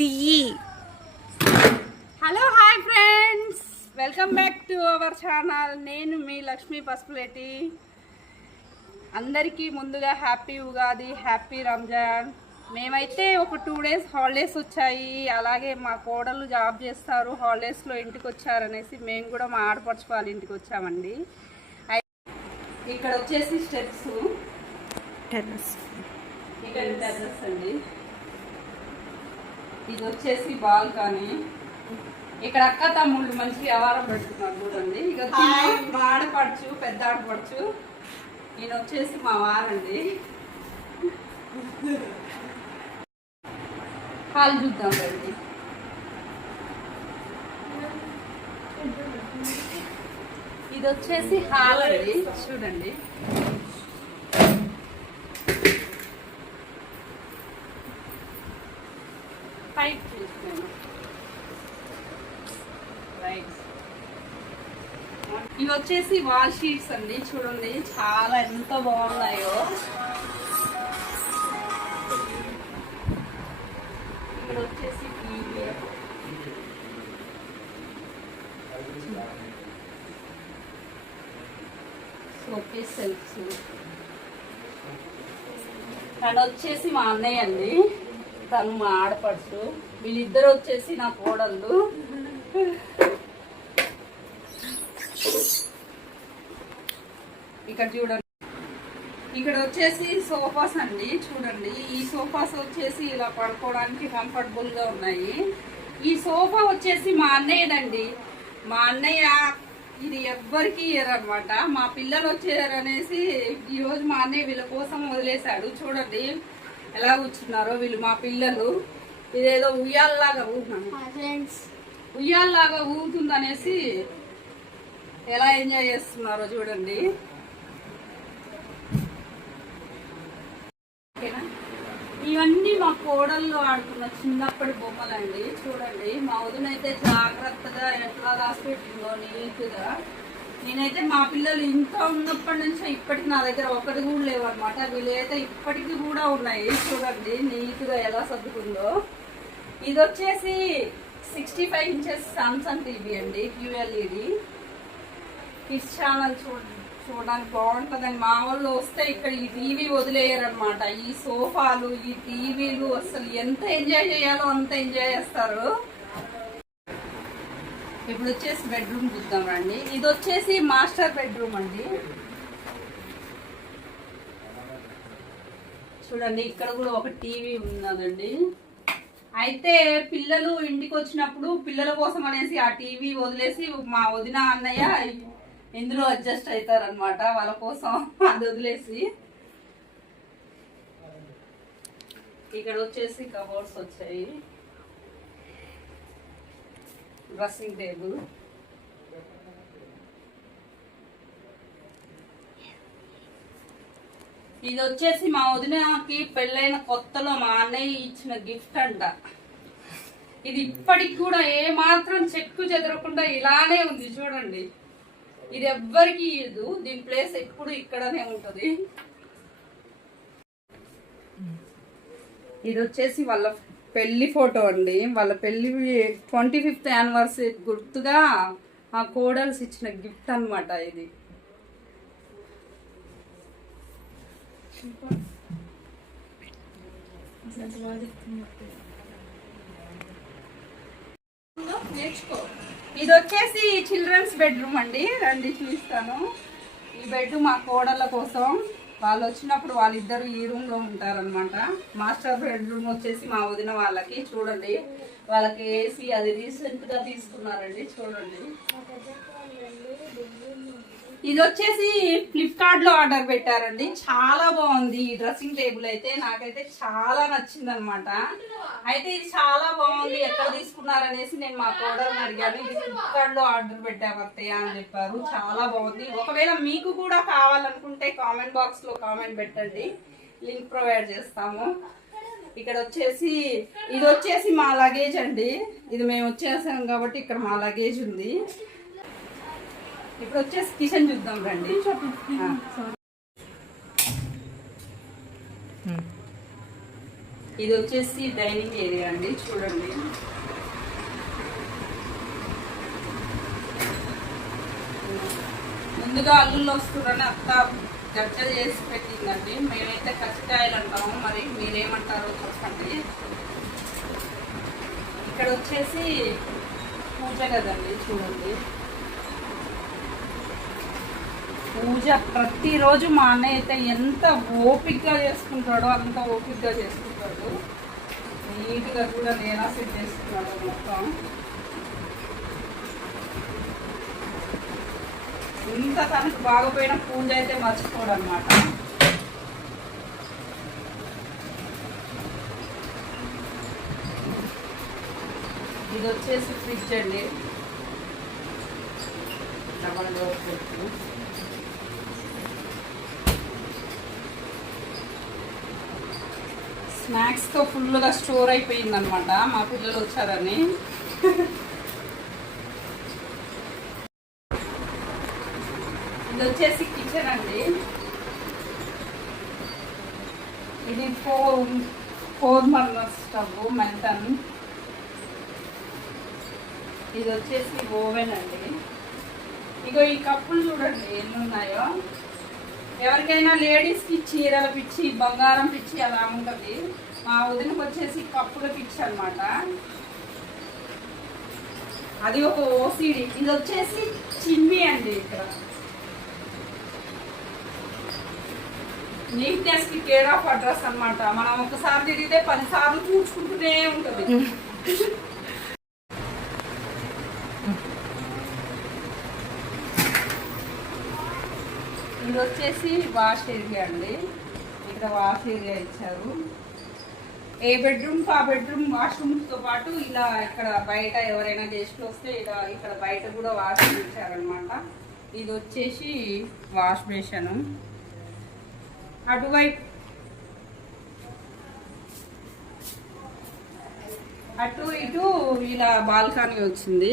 తీయి. Hello hi friends, welcome back to our channel. నేను మీ లక్ష్మీ పసుపులేటి. అందరికీ ముందుగా హ్యాపీ ఉగాది, హ్యాపీ రంజాన్. మేమైతే ఒక 2 days హాలిడేస్ వచ్చాయి. అలాగే మా కోడళ్ళు జాబ్ చేస్తారు, హాలిడేస్లో ఇంటికి వచ్చారనేసి మేము కూడా మా ఆడపడుచు వాళ్ళ ఇంటికి వచ్చామండి. ఇక్కడ వచ్చేసి స్టెప్స్, ఇక్కడ టెర్రస్ అండి. ఇది వచ్చేసి బాల్కనీ. ఇక్కడ అక్క తమ్ముళ్ళు మంచి వ్యవహారం పెట్టుకున్నారు చూడండి. ఇక మా ఆడపడుచు, పెద్ద ఆడపడుచు. ఈయన వచ్చేసి మా వారండి. హాల్ చూద్దాం రండి. ఇది వచ్చేసి హాల్ అండి, చూడండి. పైప్ చూస్తాను. ఇవి వచ్చేసి వాల్ షీట్స్ అండి, చూడండి చాలా ఎంత బాగున్నాయో. ఇక్కడ వచ్చేసి షోకేస్ సెల్ఫ్స్. తను వచ్చేసి మా అన్నయ్య అండి, తను మా ఆడపడుచు. వీళ్ళిద్దరు వచ్చేసి నా కోడళ్ళు. ఇక్కడ చూడండి, ఇక్కడ వచ్చేసి సోఫాస్ అండి, చూడండి. ఈ సోఫాస్ వచ్చేసి ఇలా పడుకోవడానికి కంఫర్టబుల్ గా ఉన్నాయి. ఈ సోఫా వచ్చేసి మా అన్నయ్యదండి. మా అన్నయ్య ఇది ఎవ్వరికి ఇయ్యరనమాట. మా పిల్లలు వచ్చారనేసి ఈ రోజు మా అన్నయ్య వీళ్ళ కోసం వదిలేశాడు. చూడండి ఎలా కూర్చున్నారో వీళ్ళు, మా పిల్లలు. ఇదేదో ఉయ్యాల్లాగా ఉయ్యాల్లాగా ఊగుతుందనేసి ఎలా ఎంజాయ్ చేస్తున్నారో చూడండి. ఇవన్నీ మా కోడల్లో ఆడుకున్న చిన్నప్పటి బొమ్మలండి, చూడండి. మా వదినైతే జాగ్రత్తగా ఎట్లా దాచిపెట్టిందో నీట్గా. నేనైతే మా పిల్లలు ఇంత ఉన్నప్పటి నుంచి ఇప్పటికి నా దగ్గర ఒకటి కూడా లేవన్నమాట. వీళ్ళైతే ఇప్పటికీ కూడా ఉన్నాయి, చూడండి నీట్గా ఎలా సర్దుకుందో. ఇది వచ్చేసి 65 inches సామ్సంగ్ టీవీ అండి, QLED. కిడ్స్ ఛానల్ చూడడానికి బాగుంటుందని మా వాళ్ళు వస్తే ఇక్కడ ఈ టీవీ వదిలేయరనమాట. ఈ సోఫాలు, ఈ టీవీలు అసలు ఎంత ఎంజాయ్ చేయాలో అంత ఎంజాయ్ చేస్తారు. ఇప్పుడు వచ్చేసి బెడ్రూమ్ చూద్దాం రండి. ఇది వచ్చేసి మాస్టర్ బెడ్రూమ్ అండి, చూడండి. ఇక్కడ కూడా ఒక టీవీ ఉన్నదండి. అయితే పిల్లలు ఇంటికి వచ్చినప్పుడు పిల్లల కోసం అనేసి ఆ టీవీ వదిలేసి మా వదిన అన్నయ్య ఇందులో అడ్జస్ట్ అవుతారనమాట వాళ్ళ కోసం. అది వదిలేసి ఇక్కడ వచ్చేసి కబోర్డ్స్ వచ్చాయి, డ్రెస్సింగ్ టేబుల్. ఇది వచ్చేసి మా వదినకి పెళ్ళైన కొత్తలో మా అన్నయ్య ఇచ్చిన గిఫ్ట్ అంట. ఇది ఇప్పటికి కూడా ఏ మాత్రం చెక్కు చెదరకుండా ఇలానే ఉంది, చూడండి. ఇది ఎవ్వరికి ఇవ్వదు, దీని ప్లేస్ ఎప్పుడు ఇక్కడనే ఉంటది. ఇది వచ్చేసి వాళ్ళ పెళ్లి ఫోటో అండి. వాళ్ళ పెళ్లి 25th anniversary గుర్తుగా ఆ కోడల్స్ ఇచ్చిన గిఫ్ట్ అన్నమాట ఇది. నేర్చుకో. ఇది వచ్చేసి చిల్డ్రన్స్ బెడ్రూమ్ అండి, రండి చూపిస్తాను. ఈ బెడ్ మా కోడళ్ళ కోసం. వాళ్ళు వచ్చినప్పుడు వాళ్ళిద్దరు ఈ రూమ్ లో ఉంటారనమాట. మాస్టర్ బెడ్రూమ్ వచ్చేసి మా వదిన వాళ్ళకి, చూడండి. వాళ్ళకి ఏసీ అది రీసెంట్ గా తీసుకున్నారండి, చూడండి. ఇది వచ్చేసి ఫ్లిప్కార్ట్ లో ఆర్డర్ పెట్టారండి, చాలా బాగుంది. ఈ డ్రెస్సింగ్ టేబుల్ అయితే నాకైతే చాలా నచ్చింది అనమాట. అయితే ఇది చాలా బాగుంది, ఎక్కడ తీసుకున్నారనేసి నేను మా కోడల్ని అడిగాను. ఇది ఫ్లిప్కార్ట్ లో ఆర్డర్ పెట్టామత్తయ్య అని చెప్పారు. చాలా బాగుంది. ఒకవేళ మీకు కూడా కావాలనుకుంటే కామెంట్ బాక్స్ లో కామెంట్ పెట్టండి, లింక్ ప్రొవైడ్ చేస్తాము. ఇక్కడ వచ్చేసి ఇది వచ్చేసి మా లగేజ్ అండి. ఇది మేము వచ్చేసాం కాబట్టి ఇక్కడ మా లగేజ్ ఉంది. ఇప్పుడు వచ్చేసి కిచెన్ చూద్దాం రండి. ఇది వచ్చేసి డైనింగ్ ఏరియా అండి, చూడండి. ముందుగా అల్లుళ్ళు వస్తున్నారని అత్త గజ్జలు చేసి పెట్టిందండి. మేమైతే కచ్చికాయలు అంటాము, మరి మీరేమంటారో చెప్పండి. ఇక్కడ వచ్చేసి పూజ కదండి, చూడండి. పూజ ప్రతిరోజు మా అన్నయ్య అయితే ఎంత ఓపికగా చేసుకుంటాడో అంత ఓపికగా చేసుకుంటాడు. నీట్గా కూడా నేనా సెట్ చేసుకున్నాడు మొత్తం. ఇంత తనకు బాగపోయిన పూజ అయితే మర్చిపోడు అనమాట. ఇది వచ్చేసి ఫ్రిడ్జ్ అండి, డబల్ డోర్ ఫ్రిడ్జ్. స్నాక్స్తో ఫుల్గా స్టోర్ అయిపోయింది అనమాట మా పిల్లలు వచ్చారని. ఇది వచ్చేసి కిచెన్ అండి. ఇది 4 బర్నర్ స్టవ్ మెల్టన్. ఇది వచ్చేసి ఓవెన్ అండి. ఇగో ఈ కప్పులు చూడండి ఎన్ని ఉన్నాయో. ఎవరికైనా లేడీస్కి చీరల పిచ్చి, బంగారం పిచ్చి అలా ఉంటుంది. మా వదినకి వచ్చేసి కప్పుల పిచ్చి అనమాట. అది ఒక ఓసిడి. ఇది వచ్చేసి చిమ్మి అండి. ఇక్కడ నీట్నెస్కి కేర్ ఆఫ్ అడ్రస్ అనమాట. మనం ఒకసారి తిరిగితే 10 సార్లు చూసుకుంటూనే ఉంటుంది. ఇది వచ్చేసి వాష్ ఏరియా అండి. ఇక్కడ వాష్ ఏరియా ఇచ్చారు. ఏ బెడ్రూమ్ ఆ బెడ్రూమ్ వాష్రూమ్తో పాటు ఇలా ఇక్కడ బయట ఎవరైనా గెస్ట్లు వస్తే ఇలా ఇక్కడ బయట కూడా వాష్ ఇచ్చారనమాట. ఇది వచ్చేసి వాష్ బేషన్. అటువైపు అటు ఇటు ఇలా బాల్కనీ వచ్చింది.